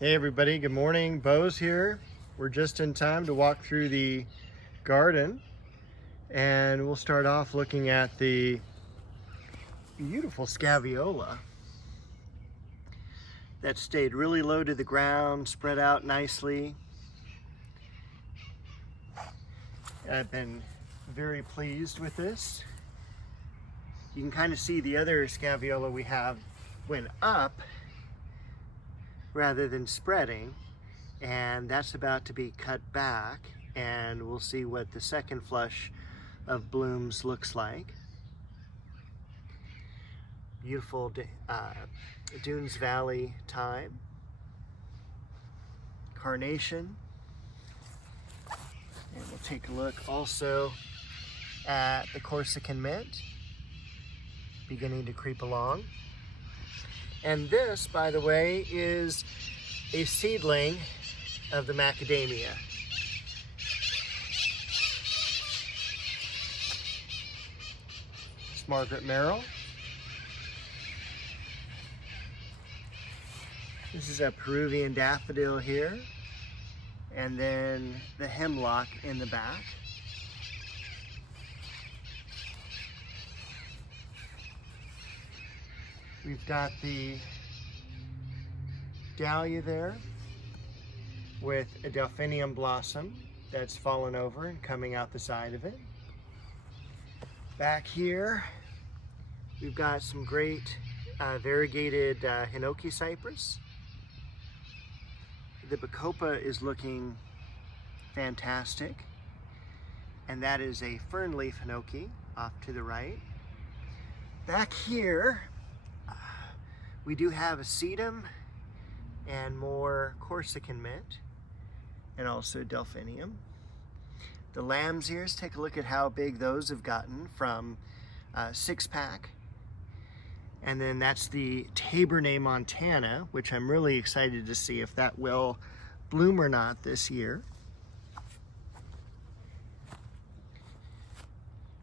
Hey everybody, good morning. Bo's here. We're just in time to walk through the garden, and we'll start off looking at the beautiful scaviola that stayed really low to the ground, spread out nicely. I've been very pleased with this. You can kind of see the other scaviola we have went up rather than spreading, and that's about to be cut back, and we'll see what the second flush of blooms looks like. Beautiful Dunes Valley thyme, carnation, and we'll take a look also at the Corsican mint beginning to creep along. And this, by the way, is a seedling of the macadamia. It's Margaret Merrill. This is a Peruvian daffodil here, and then the hemlock in the back. We've got the dahlia there with a delphinium blossom that's fallen over and coming out the side of it. Back here, we've got some great variegated hinoki cypress. The bacopa is looking fantastic, and that is a fern leaf hinoki off to the right. Back here, we do have a sedum and more Corsican mint, and also delphinium. The lamb's ears, take a look at how big those have gotten from 6-pack. And then that's the Tabernet Montana, which I'm really excited to see if that will bloom or not this year.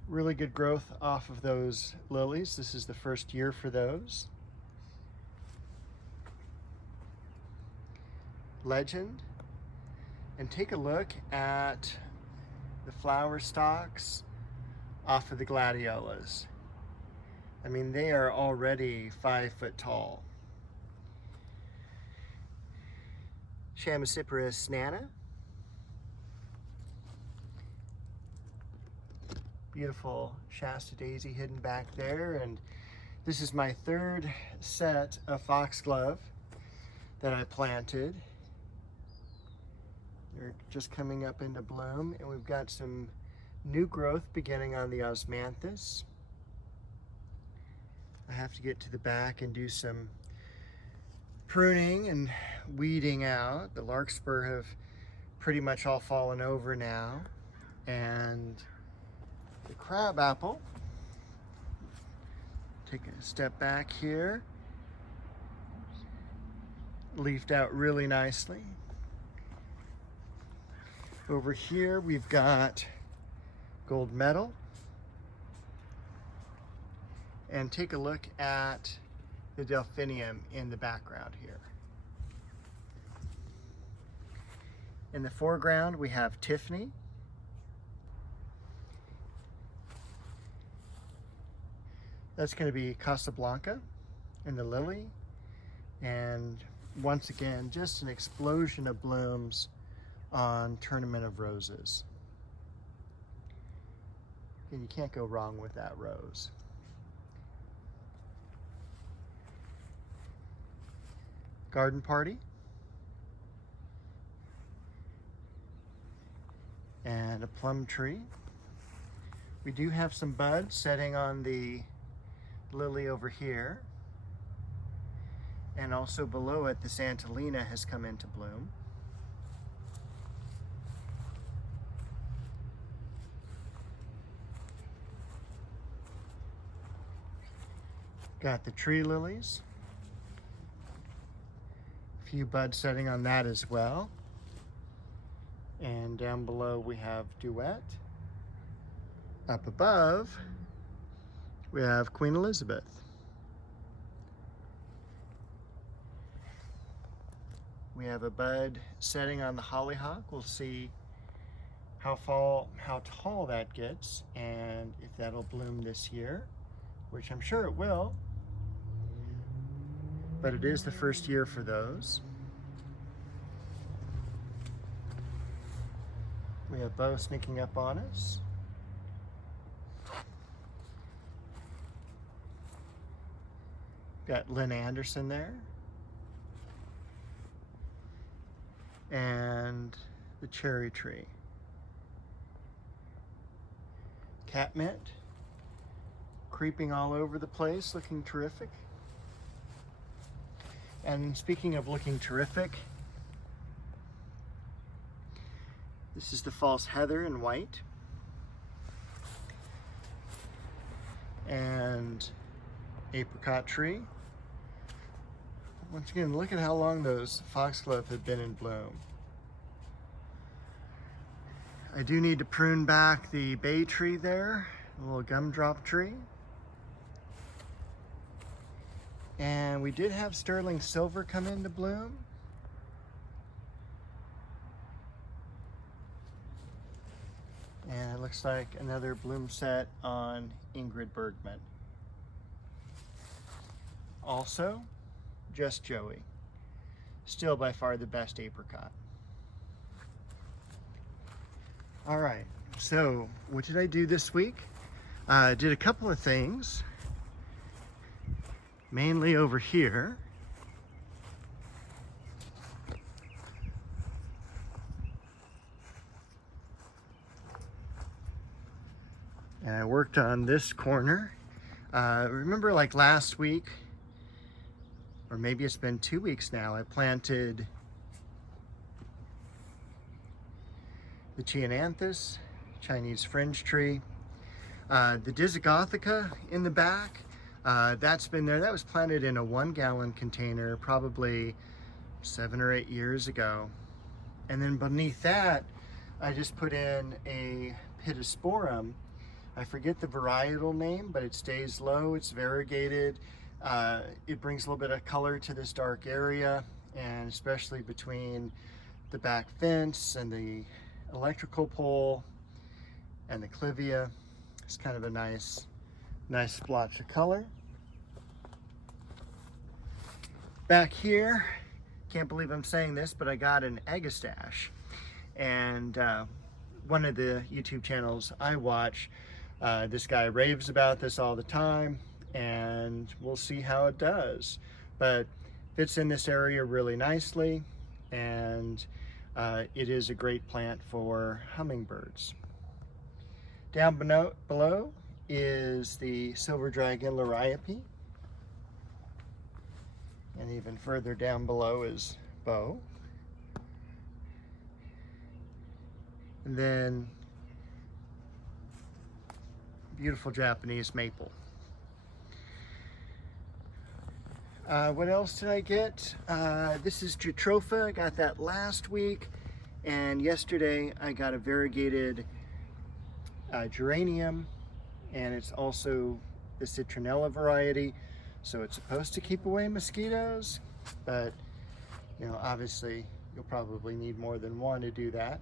Really good growth off of those lilies. This is the first year for those. Legend. And take a look at the flower stalks off of the gladiolas. I mean, they are already 5 foot tall. Chamaecyparis nana. Beautiful Shasta daisy hidden back there. And this is my third set of foxglove that I planted. They're just coming up into bloom, and we've got some new growth beginning on the osmanthus. I have to get to the back and do some pruning and weeding out. The larkspur have pretty much all fallen over now. And the crabapple, take a step back here, leafed out really nicely. Over here we've got gold medal. And take a look at the delphinium in the background here. In the foreground we have Tiffany. That's going to be Casablanca in the lily. And once again, just an explosion of blooms on Tournament of Roses. And you can't go wrong with that rose. Garden party. And a plum tree. We do have some buds setting on the lily over here. And also below it, the Santolina has come into bloom. Got the tree lilies. Few buds setting on that as well. And down below we have Duet. Up above we have Queen Elizabeth. We have a bud setting on the hollyhock. We'll see how tall that gets and if that'll bloom this year, which I'm sure it will, but it is the first year for those. We have Bo sneaking up on us. Got Lynn Anderson there. And the cherry tree. Catmint creeping all over the place, looking terrific. And speaking of looking terrific, this is the false heather in white. And apricot tree. Once again, look at how long those foxglove have been in bloom. I do need to prune back the bay tree there, a little gumdrop tree. And we did have sterling silver come into bloom. And it looks like another bloom set on Ingrid Bergman. Also, Just Joey. Still by far the best apricot. All right, so what did I do this week? I did a couple of things, mainly over here. And I worked on this corner. Remember like last week, or maybe it's been 2 weeks now, I planted the Chiananthus, Chinese fringe tree. The Disigothica in the back, that's been there. That was planted in a 1-gallon container probably 7 or 8 years ago. And then beneath that, I just put in a Pittosporum. I forget the varietal name, but it stays low, it's variegated. It brings a little bit of color to this dark area, and especially between the back fence and the electrical pole and the clivia. It's kind of a nice splotch of color. Back here, can't believe I'm saying this, but I got an Agastache. And one of the YouTube channels I watch, this guy raves about this all the time, and we'll see how it does. But fits in this area really nicely, and it is a great plant for hummingbirds. Down below is the silver dragon liriope, and even further down below is Bo. And then beautiful Japanese maple. What else did I get? This is Jatropha. I got that last week, and yesterday I got a variegated geranium, and it's also the citronella variety, so it's supposed to keep away mosquitoes, but you know, obviously you'll probably need more than one to do that.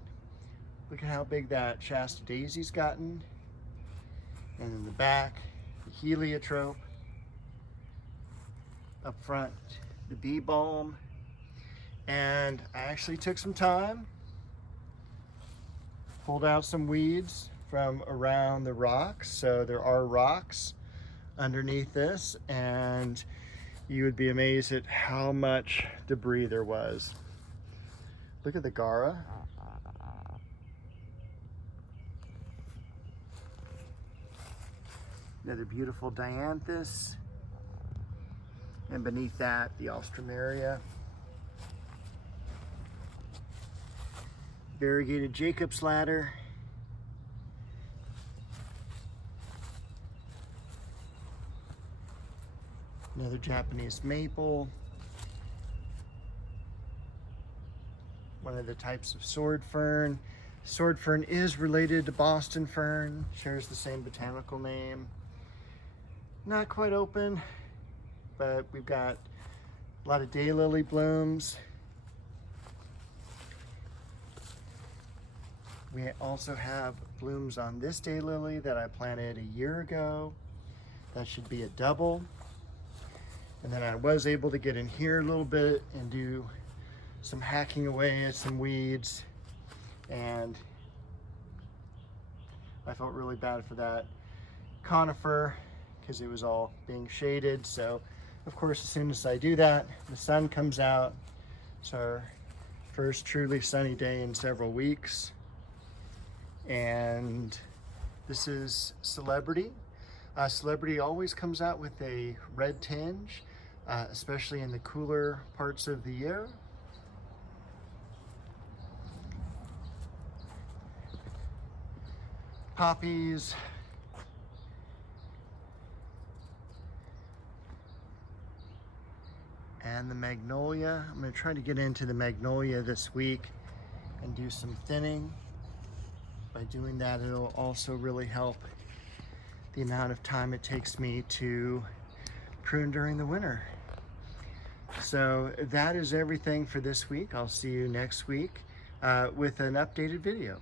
Look at how big that Shasta daisy's gotten. And in the back, the heliotrope. Up front, the bee balm. And I actually took some time, pulled out some weeds from around the rocks. So there are rocks underneath this, and you would be amazed at how much debris there was. Look at the Gara. Another beautiful Dianthus. And beneath that, the Alstroemeria. Variegated Jacob's ladder. Another Japanese maple. One of the types of sword fern. Sword fern is related to Boston fern, shares the same botanical name. Not quite open, but we've got a lot of daylily blooms. We also have blooms on this daylily that I planted a year ago. That should be a double. And then I was able to get in here a little bit and do some hacking away at some weeds. And I felt really bad for that conifer because it was all being shaded. So of course, as soon as I do that, the sun comes out. It's our first truly sunny day in several weeks. And this is Celebrity. Celebrity always comes out with a red tinge, especially in the cooler parts of the year. Poppies. And the magnolia. I'm going to try to get into the magnolia this week and do some thinning. By doing that, it'll also really help the amount of time it takes me to prune during the winter. So that is everything for this week. I'll see you next week with an updated video.